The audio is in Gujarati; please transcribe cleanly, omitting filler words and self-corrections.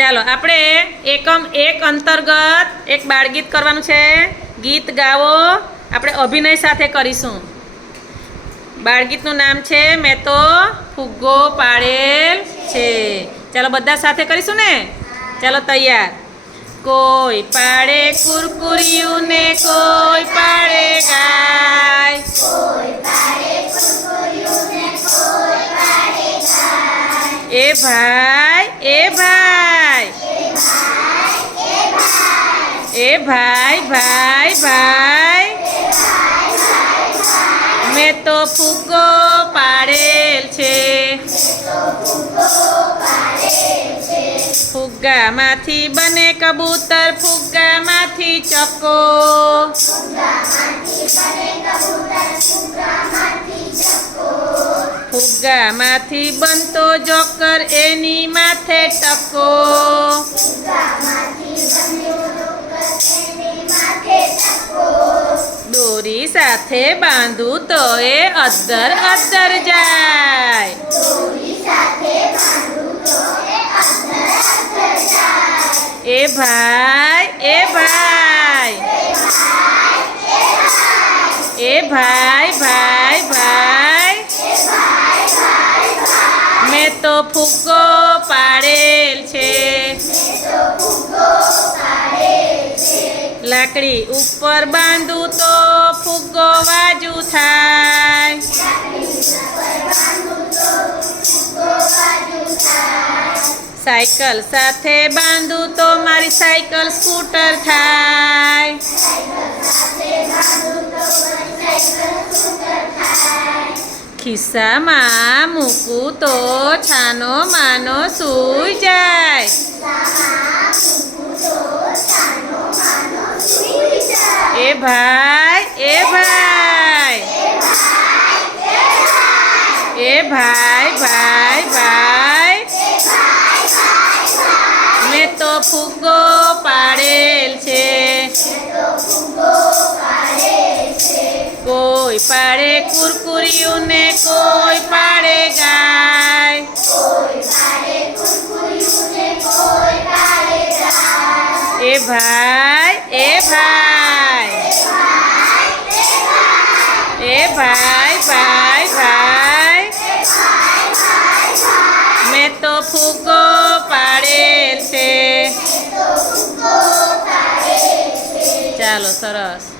ચાલો આપણે એકમ 1 અંતર્ગત એક બાળગીત કરવાનું છે. ગીત ગાવો આપણે અભિનય સાથે કરીશું. બાળગીતનું નામ છે મેં તો ફુગ્ગો પાડેલ છે. ચાલો બધા સાથે કરીશું ને. ચાલો તૈયાર. કોઈ પાડે કુરકુરિયું ને કોઈ પાડે ગાય, એ ભાઈ એ ભાઈ, એ ભાઈ ભાઈ ભાઈ, મેં તો ફુગ્ગો પાડેલ છે. ફુગ્ગામાંથી બને કબૂતર, ફુગ્ગામાંથી ચક્કો, ફુગ્ગામાંથી બનતો જોકર, એની માથે ટકો. દોરી સાથે બાંધું તો એ અદ્દર અદ્દર જાય, એ ભાઈ એ ભાઈ, એ ભાઈ ભાઈ ભાઈ, મેં તો ફુગ્ગો પાડેલ છે. લાકડી ઉપર બાંધું તો ફુગ્ગો વાજુ થાય, સાયકલ સાથે બાંધું તો મારી સાયકલ સ્કૂટર થાય, ખિસ્સામાં મૂકું તો છાનો માનો સૂઈ જાય, એ ભાઈ એ ભાઈ, એ ભાઈ ભાઈ ભાઈ, મેં તો ફુગ્ગો પાડેલ છે. કોઈ પાડે કુરકુરિયું ને કોઈ પાડે ગાય, એ ભાઈ એ ભાઈ, એ ભાઈ ભાઈ ભાઈ, મેં તો ફુગ્ગો પાડેલ છે. ચાલો સરસ.